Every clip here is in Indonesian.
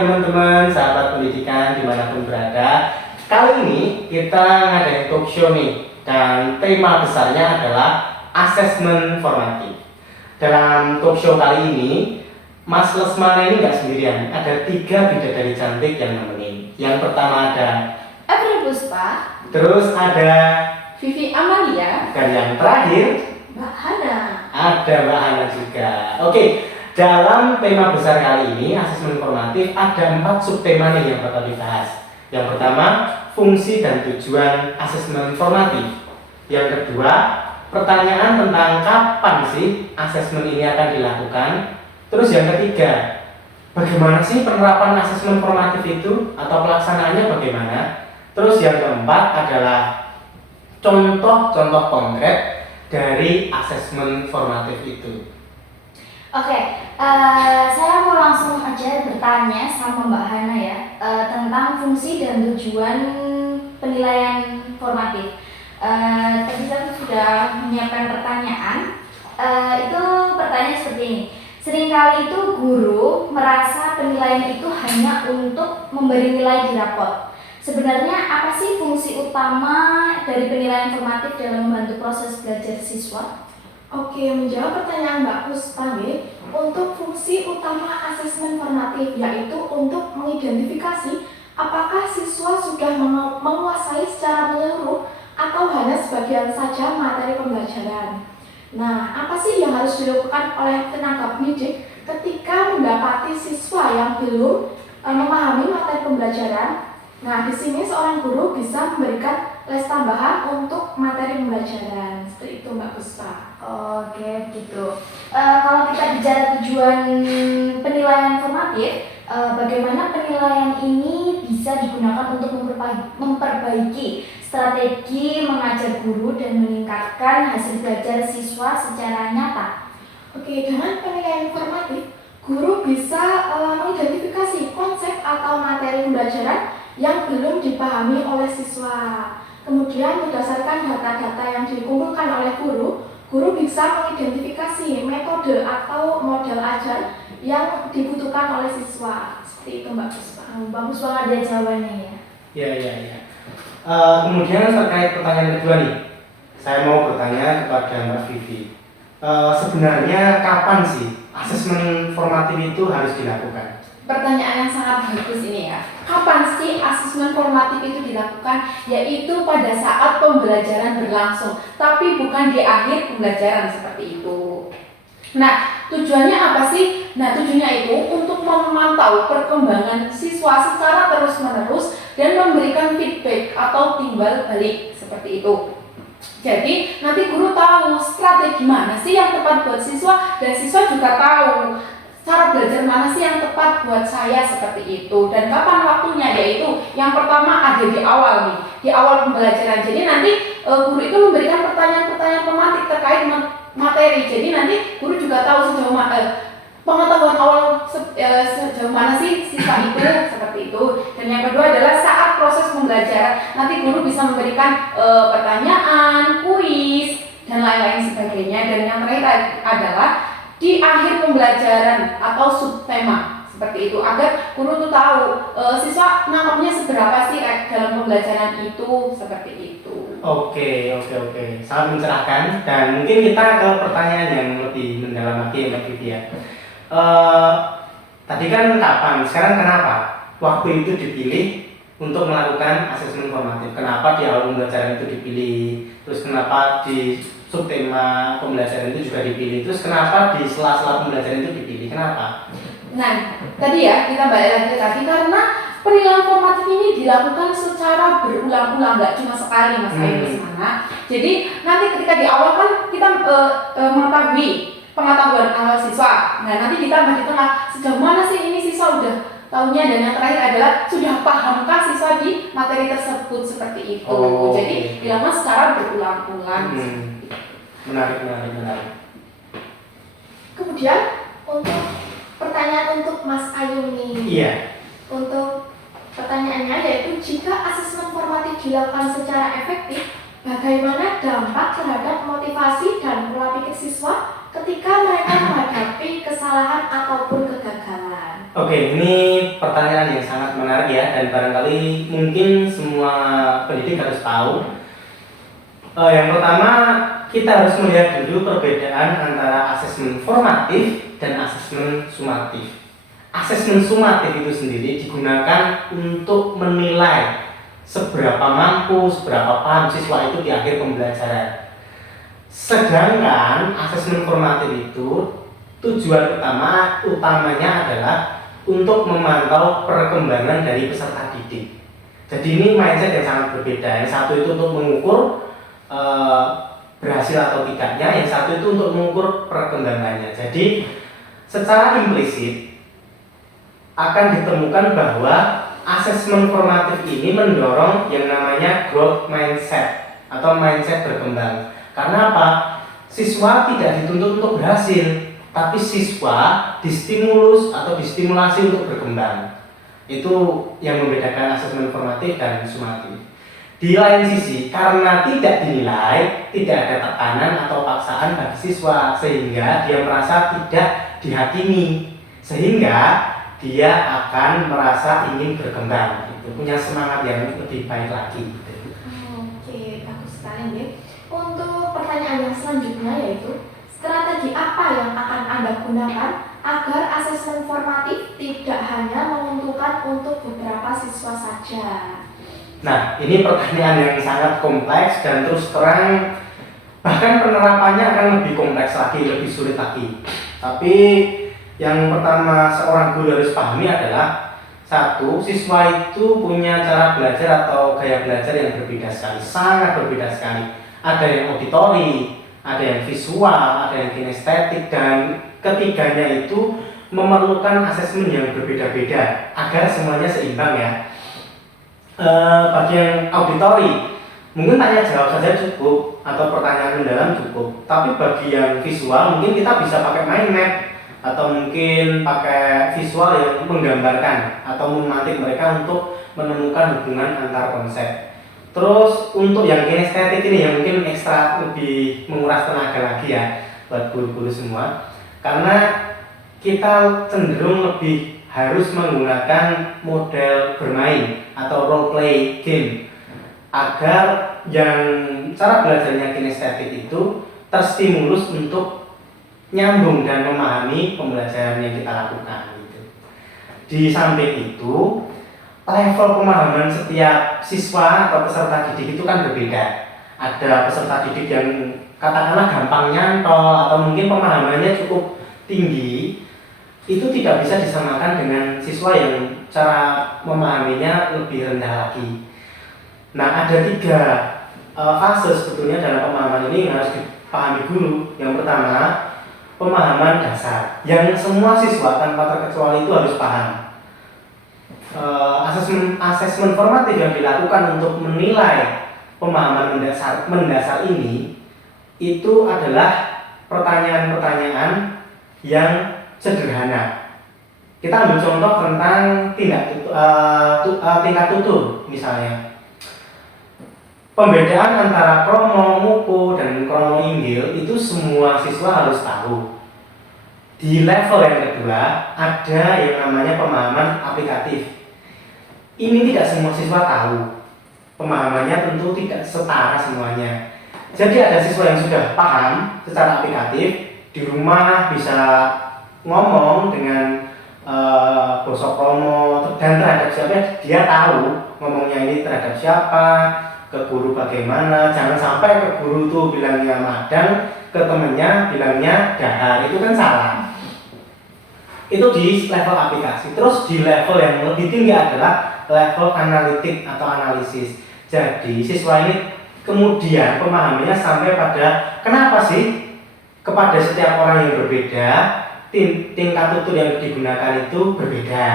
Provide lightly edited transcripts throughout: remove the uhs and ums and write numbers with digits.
teman-teman, sahabat pendidikan dimanapun berada. Kali ini kita ngadain talk show nih, dan tema besarnya adalah asesmen formatif. Dalam talk show kali ini, Mas Lesmana ini nggak sendirian, ada 3 bidadari cantik yang nemenin. Yang pertama ada April Puspa, terus ada Vivi Amalia, dan yang terakhir Mbak Hana. ada Mbak Hana juga. Oke, dalam tema besar kali ini, asesmen formatif, ada 4 subtema nih yang bakal dibahas. Yang pertama, fungsi dan tujuan asesmen formatif. Yang kedua, pertanyaan tentang kapan sih asesmen ini akan dilakukan. Terus yang ketiga, bagaimana sih penerapan asesmen formatif itu atau pelaksanaannya bagaimana. Terus yang keempat adalah contoh-contoh konkret dari asesmen formatif itu. Oke, saya mau langsung aja bertanya sama Mbak Hana ya tentang fungsi dan tujuan penilaian formatif. Tadi saya sudah menyiapkan pertanyaan. Itu pertanyaan seperti ini. Seringkali itu guru merasa penilaian itu hanya untuk memberi nilai di rapot. Sebenarnya apa sih fungsi utama dari penilaian formatif dalam membantu proses belajar siswa? Oke, menjawab pertanyaan Mbak Puspa, untuk fungsi utama asesmen formatif yaitu untuk mengidentifikasi apakah siswa sudah menguasai secara menyeluruh atau hanya sebagian saja materi pembelajaran. Nah, apa sih yang harus dilakukan oleh tenaga pendidik ketika mendapati siswa yang belum memahami materi pembelajaran? Nah, di sini seorang guru bisa memberikan les tambahan untuk materi pembelajaran. Seperti itu, Mbak Puspa. Oke, gitu. Kalau kita bicara tujuan penilaian formatif, bagaimana penilaian ini bisa digunakan untuk memperbaiki strategi mengajar guru dan meningkatkan hasil belajar siswa secara nyata? Oke, dengan penilaian formatif, guru bisa mengidentifikasi konsep atau materi pembelajaran yang belum dipahami oleh siswa. Kemudian berdasarkan data-data yang dikumpulkan oleh guru bisa mengidentifikasi metode atau model ajar yang dibutuhkan oleh siswa. Seperti itu, Mbak Puspa. Bagus banget dia jawabannya ya. Ya. Kemudian terkait pertanyaan kedua nih, saya mau bertanya kepada Mbak Vivi. Sebenarnya kapan sih asesmen formatif itu harus dilakukan? Pertanyaan yang sangat bagus ini ya. Kapan sih asesmen formatif itu dilakukan? Yaitu pada saat pembelajaran berlangsung, tapi bukan di akhir pembelajaran seperti itu. Nah, tujuannya apa sih? Nah, tujuannya itu untuk memantau perkembangan siswa secara terus-menerus dan memberikan feedback atau timbal balik seperti itu. Jadi, nanti guru tahu strategi mana sih yang tepat buat siswa, dan siswa juga tahu cara belajar mana sih yang tepat buat saya seperti itu, dan kapan waktunya. Yaitu yang pertama ada di awal nih, di awal pembelajaran. Jadi nanti guru itu memberikan pertanyaan-pertanyaan pematik terkait materi. Jadi nanti guru juga tahu sejauh mana pengetahuan awal sejauh mana sih siswa itu seperti itu. Dan yang kedua adalah saat proses pembelajaran, nanti guru bisa memberikan pertanyaan, kuis, dan lain-lain sebagainya. Dan yang terakhir adalah di akhir pembelajaran atau subtema seperti itu, agar guru tuh tahu siswa nangkapnya seberapa sih dalam pembelajaran itu, seperti itu. Oke, sangat mencerahkan. Dan mungkin kita ke pertanyaan yang lebih mendalam lagi ya Mbak Vivi ya. Tadi kan kapan, sekarang kenapa waktu itu dipilih untuk melakukan asesmen formatif? Kenapa di awal pembelajaran itu dipilih? Terus kenapa di subtema pembelajaran itu juga dipilih? Terus kenapa di sela-sela pembelajaran itu dipilih? Kenapa? Nah, tadi ya kita balik lagi tadi, karena penilaian formatif ini dilakukan secara berulang-ulang, nggak cuma sekali Mas Ayu di sana. Jadi nanti ketika di awal kan kita mengetahui pengetahuan awal siswa. Nah, nanti ditambah di tengah sejauh mana sih ini siswa udah tahunya, dan yang terakhir adalah sudah pahamkah siswa di materi tersebut seperti itu. Jadi dilakukan secara berulang-ulang. Menarik. Kemudian untuk pertanyaan untuk Mas Ayu nih. Iya. Untuk pertanyaannya yaitu, jika asesmen formatif dilakukan secara efektif, bagaimana dampak terhadap motivasi dan pola pikir siswa ketika mereka menghadapi kesalahan ataupun kegagalan? Oke, ini pertanyaan yang sangat menarik ya, dan barangkali mungkin semua pendidik harus tahu. Yang pertama, kita harus melihat dulu perbedaan antara asesmen formatif dan asesmen sumatif. Asesmen sumatif itu sendiri digunakan untuk menilai seberapa mampu, seberapa paham siswa itu di akhir pembelajaran. Sedangkan asesmen formatif itu tujuan utamanya adalah untuk memantau perkembangan dari peserta didik. Jadi ini mindset yang sangat berbeda. Yang satu itu untuk mengukur berhasil atau tidaknya, yang satu itu untuk mengukur perkembangannya. Jadi secara implisit akan ditemukan bahwa asesmen formatif ini mendorong yang namanya growth mindset atau mindset berkembang. Karena apa? Siswa tidak dituntut untuk berhasil, tapi siswa distimulus atau distimulasi untuk berkembang. Itu yang membedakan asesmen formatif dan sumatif. Di lain sisi, karena tidak dinilai, tidak ada tekanan atau paksaan bagi siswa, sehingga dia merasa tidak dihakimi, sehingga dia akan merasa ingin berkembang, punya semangat yang lebih baik lagi. Oke, bagus sekali nih. Untuk pertanyaan yang selanjutnya yaitu, strategi apa yang akan Anda gunakan agar asesmen formatif tidak hanya menguntungkan untuk beberapa siswa saja? Nah, ini pertanyaan yang sangat kompleks dan terus terang bahkan penerapannya akan lebih kompleks lagi, lebih sulit lagi. Tapi yang pertama seorang guru harus pahami adalah satu, siswa itu punya cara belajar atau gaya belajar yang berbeda sekali, sangat berbeda sekali. Ada yang auditori, ada yang visual, ada yang kinestetik, dan ketiganya itu memerlukan asesmen yang berbeda-beda agar semuanya seimbang ya. Bagi yang auditori, mungkin tanya jawab saja cukup atau pertanyaan mendalam cukup. Tapi bagi yang visual, mungkin kita bisa pakai mind map atau mungkin pakai visual yang menggambarkan atau memantik mereka untuk menemukan hubungan antar konsep. Terus untuk yang kinestetik ini yang mungkin ekstra lebih menguras tenaga lagi ya buat guru-guru semua, karena kita cenderung lebih harus menggunakan model bermain atau role play game agar yang cara belajarnya kinestetik itu terstimulus untuk nyambung dan memahami pembelajaran yang kita lakukan gitu. Di samping itu, level pemahaman setiap siswa atau peserta didik itu kan berbeda. Ada peserta didik yang katakanlah gampang nyantol atau mungkin pemahamannya cukup tinggi, itu tidak bisa disamakan dengan siswa yang cara memahaminya lebih rendah lagi. Nah, ada 3 fase sebetulnya dalam pemahaman ini yang harus dipahami guru. Yang pertama, pemahaman dasar yang semua siswa tanpa terkecuali itu harus paham. Asesmen formatif yang dilakukan untuk menilai pemahaman mendasar ini itu adalah pertanyaan-pertanyaan yang sederhana. Kita ambil contoh tentang tingkat tutur misalnya. Pembedaan antara kromo, muko, dan kromo inggil itu semua siswa harus tahu. Di level yang kedua ada yang namanya pemahaman aplikatif. Ini tidak semua siswa tahu. Pemahamannya tentu tidak setara semuanya. Jadi ada siswa yang sudah paham secara aplikatif, di rumah bisa ngomong dengan bosok kromo dan terhadap siapa dia tahu ngomongnya ini terhadap siapa, ke guru bagaimana. Jangan sampai ke guru tuh bilangnya madang, ke temennya bilangnya dahar, itu kan salah. Itu di level aplikasi. Terus di level yang lebih tinggi adalah level analitik atau analisis. Jadi siswa ini kemudian pemahamannya sampai pada kenapa sih kepada setiap orang yang berbeda tingkat tutur yang digunakan itu berbeda.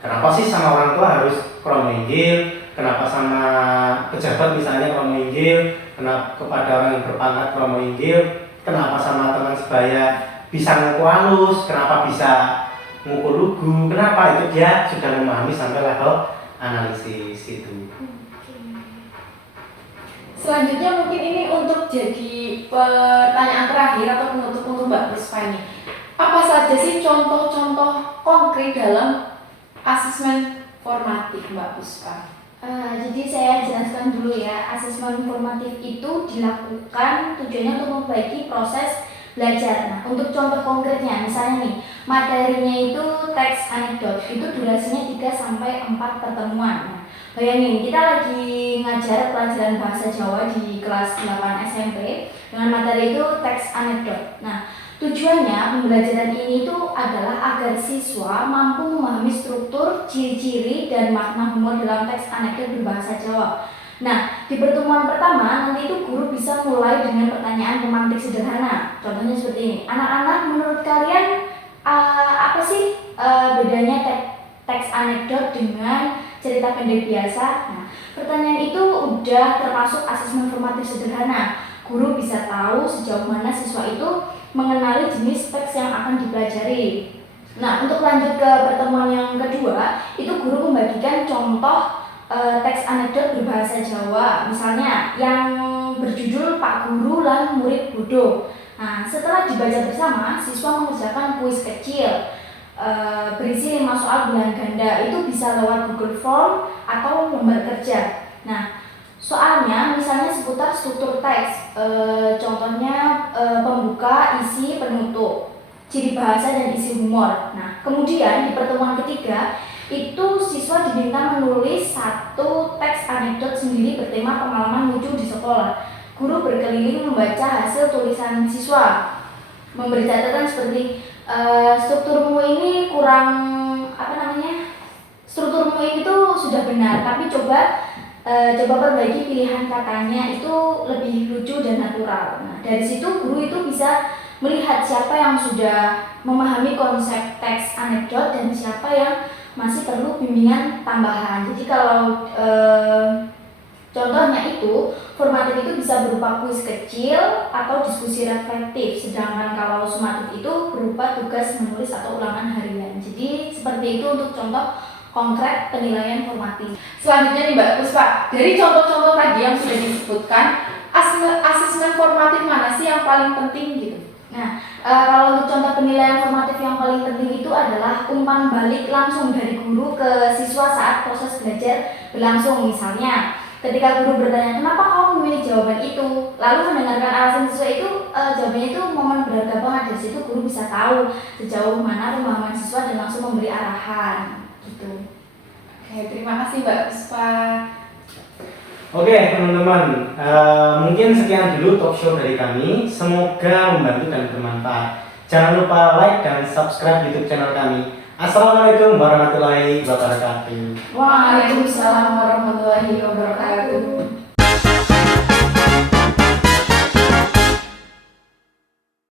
Kenapa sih sama orang tua harus kromo inggil? Kenapa sama pejabat misalnya kromo inggil? Kenapa kepada orang yang berpangkat kromo inggil? Kenapa sama teman sebaya bisa nguku halus? Kenapa bisa nguku lugu? Kenapa? Itu dia sudah memahami sampai level analisis itu. Selanjutnya mungkin ini untuk jadi pertanyaan terakhir atau penutup untuk Mbak Puspa nih. Apa saja sih contoh-contoh konkret dalam asesmen formatif Mbak Puspa? Jadi saya jelaskan dulu ya, asesmen formatif itu dilakukan tujuannya untuk memperbaiki proses belajar. Nah, untuk contoh konkretnya, misalnya nih, materinya itu teks anekdot, itu durasinya 3 sampai 4 pertemuan. Nah, bayangin, kita lagi ngajar pelajaran bahasa Jawa di kelas 8 SMP dengan materi itu teks anekdot. Nah, tujuannya pembelajaran ini itu adalah agar siswa mampu memahami struktur, ciri-ciri, dan makna humor dalam teks anekdot berbahasa Jawa. Nah, di pertemuan pertama nanti itu guru bisa mulai dengan pertanyaan pemantik sederhana. Contohnya seperti ini. Anak-anak, menurut kalian apa sih bedanya teks anekdot dengan cerita pendek biasa? Nah, pertanyaan itu udah termasuk asesmen formatif sederhana. Guru bisa tahu sejauh mana siswa itu mengenali jenis teks yang akan dipelajari. Nah, untuk lanjut ke pertemuan yang kedua, itu guru membagikan contoh teks anekdot berbahasa Jawa, misalnya yang berjudul Pak Guru lan Murid Bodoh. Nah, setelah dibaca bersama, siswa mengerjakan kuis kecil berisi 5 soal bilangan ganda. Itu bisa lewat Google Form atau lembar kerja. Nah, soalnya misalnya seputar struktur teks, contohnya pembuka, isi, penutup, ciri bahasa, dan isi humor. Nah, kemudian di pertemuan ketiga itu siswa diminta menulis satu teks anekdot sendiri bertema pengalaman lucu di sekolah. Guru berkeliling membaca hasil tulisan siswa, memberi catatan seperti strukturmu ini kurang strukturmu ini tuh sudah benar, tapi coba perbaiki pilihan katanya itu lebih lucu dan natural. Nah, dari situ guru itu bisa melihat siapa yang sudah memahami konsep teks anekdot dan siapa yang masih perlu bimbingan tambahan. Jadi kalau contohnya itu, formatif itu bisa berupa kuis kecil atau diskusi reflektif, sedangkan kalau sumatif itu berupa tugas menulis atau ulangan harian. Jadi seperti itu untuk contoh konkret penilaian formatif. Selanjutnya nih Mbak Puspa, dari contoh-contoh tadi yang sudah disebutkan, asesmen formatif mana sih yang paling penting gitu? Nah, kalau untuk contoh penilaian formatif yang paling penting itu adalah umpan balik langsung dari guru ke siswa saat proses belajar berlangsung. Misalnya, ketika guru bertanya, kenapa kamu memilih jawaban itu? Lalu mendengarkan alasan siswa itu, jawabannya itu momen berharga banget. Dari situ guru bisa tahu sejauh mana pemahaman siswa dan langsung memberi arahan. Gitu. Oke, terima kasih Mbak Puspa. Oke teman-teman, mungkin sekian dulu talk show dari kami. Semoga membantu dan bermanfaat. Jangan lupa like dan subscribe YouTube channel kami. Assalamualaikum warahmatullahi wabarakatuh. Waalaikumsalam warahmatullahi wabarakatuh.